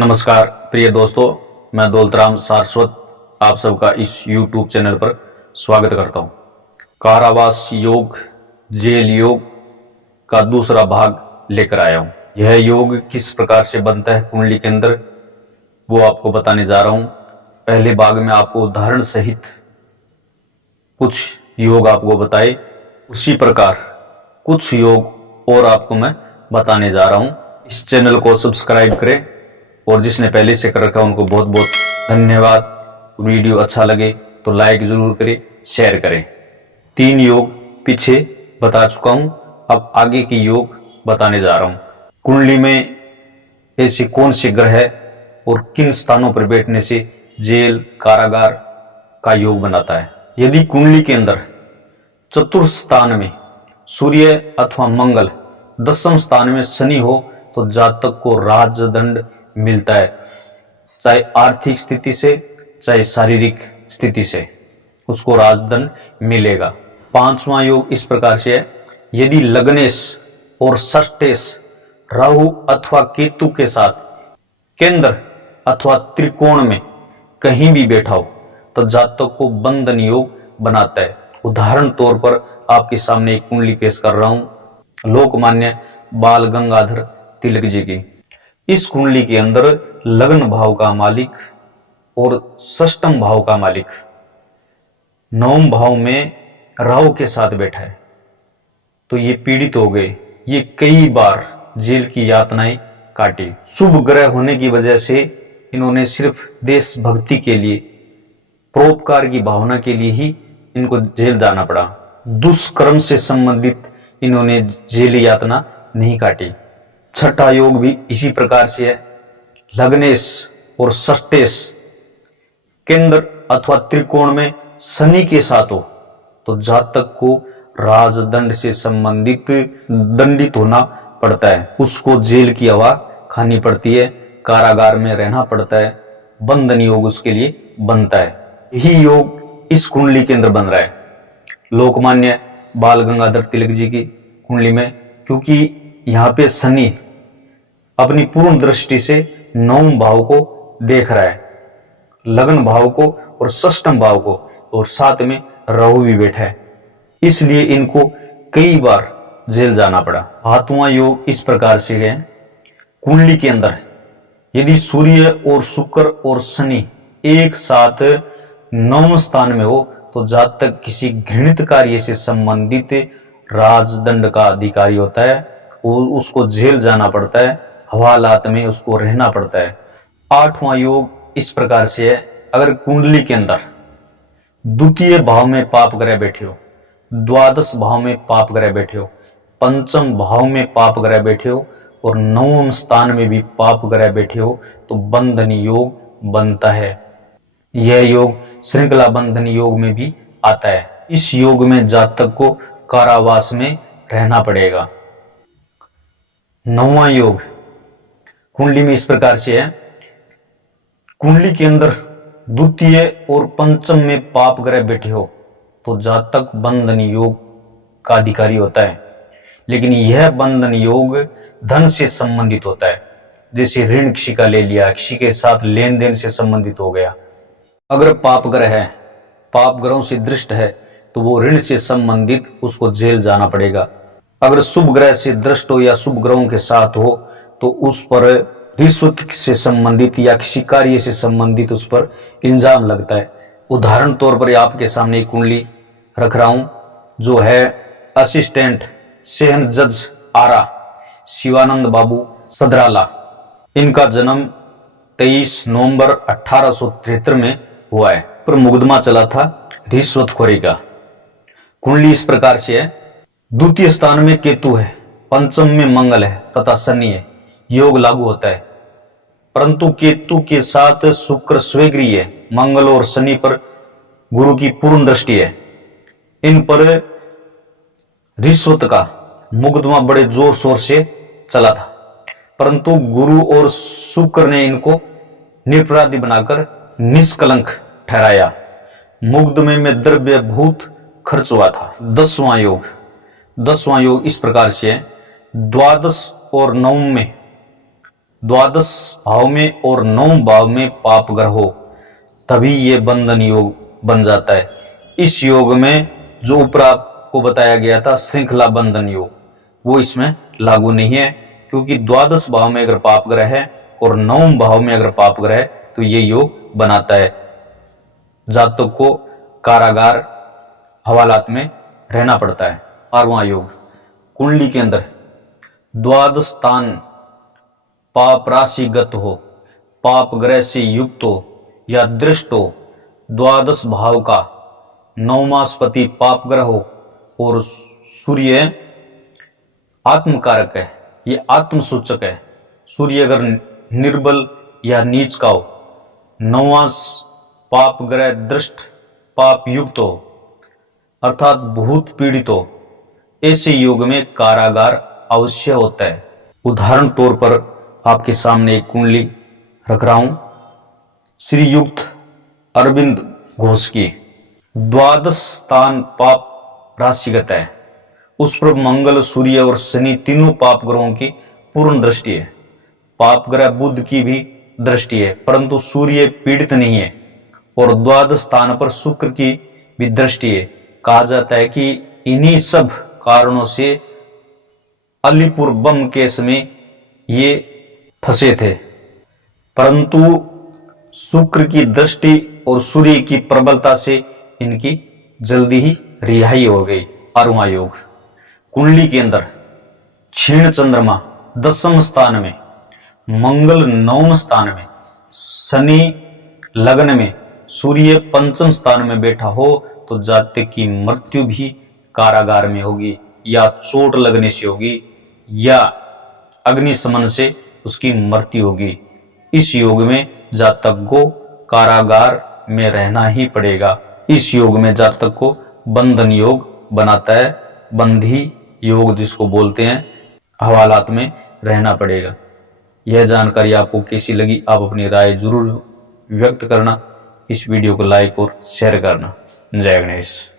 नमस्कार प्रिय दोस्तों, मैं दौलतराम सारस्वत आप सबका इस YouTube चैनल पर स्वागत करता हूँ। कारावास योग, जेल योग का दूसरा भाग लेकर आया हूँ। यह योग किस प्रकार से बनता है कुंडली के अंदर, वो आपको बताने जा रहा हूँ। पहले भाग में आपको उदाहरण सहित कुछ योग आपको बताए, उसी प्रकार कुछ योग और आपको मैं बताने जा रहा हूँ। इस चैनल को सब्सक्राइब करें और जिसने पहले से कर रखा है उनको बहुत बहुत धन्यवाद। वीडियो अच्छा लगे तो लाइक जरूर करें, शेयर करें। 3 योग पीछे बता चुका हूं, अब आगे की योग बताने जा रहा हूं। कुंडली में ऐसे कौन से ग्रह है और किन स्थानों पर बैठने से जेल कारागार का योग बनाता है। यदि कुंडली के अंदर चतुर्थ स्थान में सूर्य अथवा मंगल, दसम स्थान में शनि हो तो जातक को राजदंड मिलता है, चाहे आर्थिक स्थिति से चाहे शारीरिक स्थिति से उसको राजदंड मिलेगा। 5वां योग इस प्रकार से है, यदि लग्नेश और षष्ठेश राहु अथवा केतु के साथ केंद्र अथवा त्रिकोण में कहीं भी बैठा हो तो जातक को बंधन योग बनाता है। उदाहरण तौर पर आपके सामने एक कुंडली पेश कर रहा हूं, लोकमान्य बाल गंगाधर तिलक जी की। इस कुंडली के अंदर लग्न भाव का मालिक और षष्ठम भाव का मालिक नवम भाव में राहु के साथ बैठा है, तो ये पीड़ित हो गए। ये कई बार जेल की यातनाएं काटी। शुभ ग्रह होने की वजह से इन्होंने सिर्फ देशभक्ति के लिए, परोपकार की भावना के लिए ही इनको जेल जाना पड़ा। दुष्कर्म से संबंधित इन्होंने जेल यातना नहीं काटी। छठा योग भी इसी प्रकार से है, लग्नेश और षष्ठेश केंद्र अथवा त्रिकोण में शनि के साथ हो तो जातक को राजदंड से संबंधित दंडित होना पड़ता है, उसको जेल की हवा खानी पड़ती है, कारागार में रहना पड़ता है, बंधन योग उसके लिए बनता है। यही योग इस कुंडली के अंदर बन रहा है लोकमान्य बाल गंगाधर तिलक जी की कुंडली में, क्योंकि यहाँ पे शनि अपनी पूर्ण दृष्टि से नवम भाव को देख रहा है, लग्न भाव को और षष्ठम भाव को, और साथ में राहु भी बैठा है, इसलिए इनको कई बार जेल जाना पड़ा। 7वां योग इस प्रकार से है, कुंडली के अंदर यदि सूर्य और शुक्र और शनि एक साथ नवम स्थान में हो तो जातक किसी घृणित कार्य से संबंधित राजदंड का अधिकारी होता है और उसको जेल जाना पड़ता है, हवालात में उसको रहना पड़ता है। 8वां योग इस प्रकार से है, अगर कुंडली के अंदर द्वितीय भाव में पाप ग्रह बैठे हो, द्वादश भाव में पाप ग्रह बैठे हो, पंचम भाव में पाप ग्रह बैठे हो और नवम स्थान में भी पाप ग्रह बैठे हो तो बंधन योग बनता है। यह योग श्रृंखला बंधन योग में भी आता है। इस योग में जातक को कारावास में रहना पड़ेगा। 9वां योग कुंडली में इस प्रकार से है, कुंडली के अंदर द्वितीय और पंचम में पाप ग्रह बैठे हो तो जातक बंधन योग का अधिकारी होता है, लेकिन यह बंधन योग धन से संबंधित होता है, जैसे ऋण किसी का ले लिया, किसी के साथ लेन देन से संबंधित हो गया। अगर पाप ग्रह है, पाप ग्रहों से दृष्ट है तो वो ऋण से संबंधित उसको जेल जाना पड़ेगा। अगर शुभ ग्रह से दृष्ट हो या शुभ ग्रहों के साथ हो तो उस पर रिश्वत से संबंधित या किसी कार्य से संबंधित उस पर इल्जाम लगता है। उदाहरण तौर पर आपके सामने एक कुंडली रख रहा हूं, जो है असिस्टेंट सेहन जज आरा शिवानंद बाबू सदराला। इनका जन्म 23 नवंबर 1873 में हुआ है, पर मुकदमा चला था रिश्वतखोरी का। कुंडली इस प्रकार से है, द्वितीय स्थान में केतु है, पंचम में मंगल है तथा शनि है, योग लागू होता है। परंतु केतु के साथ शुक्र स्वगृही है, मंगल और शनि पर गुरु की पूर्ण दृष्टि है। इन पर रिश्वत का मुकदमा बड़े जोर शोर से चला था, परंतु गुरु और शुक्र ने इनको निरपराधी बनाकर निष्कलंक ठहराया। मुकदमे में द्रव्य भूत खर्च हुआ था। 10वां योग इस प्रकार से है, द्वादश और नवम में द्वादश भाव में और 9 भाव में पाप ग्रह हो, तभी ये बंधन योग बन जाता है। इस योग में जो ऊपर आपको बताया गया था श्रृंखला बंधन योग, वो इसमें लागू नहीं है, क्योंकि द्वादश भाव में अगर पाप ग्रह है और 9 भाव में अगर पाप ग्रह है तो ये योग बनाता है। जातक को कारागार हवालात में रहना पड़ता है। 12वां योग, कुंडली के अंदर द्वादश स्थान पाप राशिगत हो, पाप ग्रह से युक्त हो या दृष्ट हो, द्वादश भाव का 9वांस्पति पाप ग्रह हो और सूर्य आत्मकारक है, ये आत्म सूचक है। सूर्य अगर निर्बल या नीच का हो, 9वां पाप ग्रह दृष्ट पाप युक्त हो अर्थात भूत पीड़ित हो, ऐसे योग में कारागार अवश्य होता है। उदाहरण तौर पर आपके सामने एक कुंडली रख रहा हूं, श्रीयुक्त अरविंद घोष की। द्वादश स्थान पाप राशिगत है, उस पर मंगल सूर्य और शनि तीनों पाप ग्रहों की पूर्ण दृष्टि है। पाप ग्रह बुध की भी दृष्टि है, परंतु सूर्य पीड़ित नहीं है और द्वादश स्थान पर शुक्र की भी दृष्टि है। कहा जाता है कि इन्हीं सब कारणों से अलीपुर बम केस में ये फंसे थे, परंतु शुक्र की दृष्टि और सूर्य की प्रबलता से इनकी जल्दी ही रिहाई हो गई। 12वां योग, कुंडली के अंदर क्षीण चंद्रमा 10वें स्थान में, मंगल 9वें स्थान में, शनि लग्न में, सूर्य 5वें स्थान में बैठा हो तो जातक की मृत्यु भी कारागार में होगी, या चोट लगने से होगी या अग्निशमन से उसकी मृत्यु होगी। इस योग में जातक को कारागार में रहना ही पड़ेगा। इस योग में जातक को बंधन योग बनाता है, बंधी योग जिसको बोलते हैं, हवालात में रहना पड़ेगा। यह जानकारी आपको कैसी लगी, आप अपनी राय जरूर व्यक्त करना। इस वीडियो को लाइक और शेयर करना। जय गणेश।